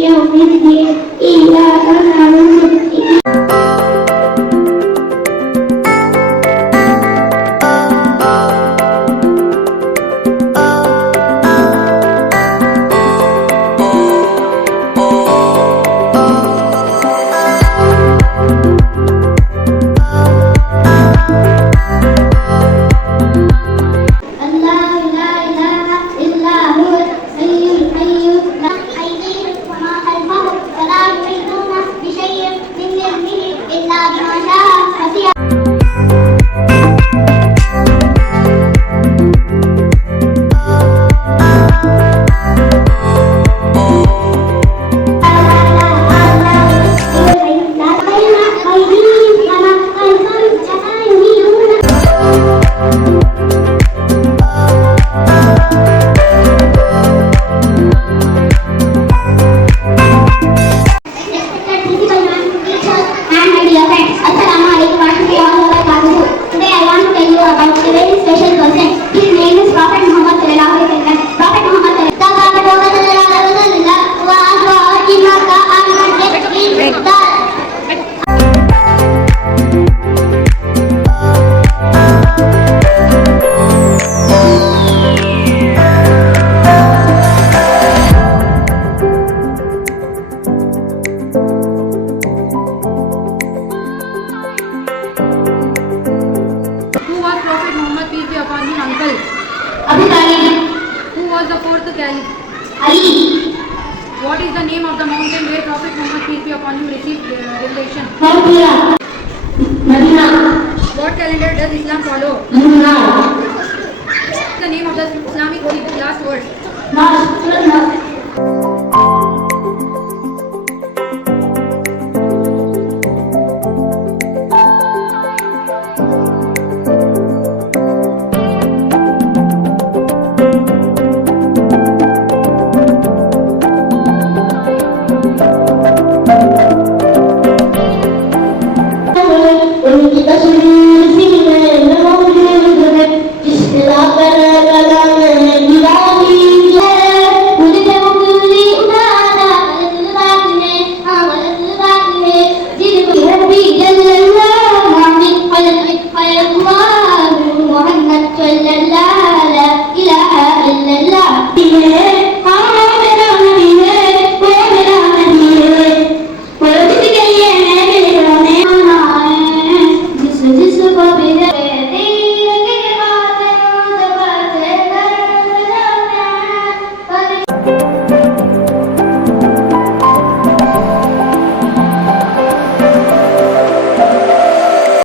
يوم الدين إياك نعبد Uncle? Abu Talib. Who was the fourth caliph? Ali. What is the name of the mountain where Prophet Muhammad peace be upon him received revelation? Makkah. Medina. What calendar does Islam follow? Muharram. The name of the Islamic holy book, last verse. Surah Nas.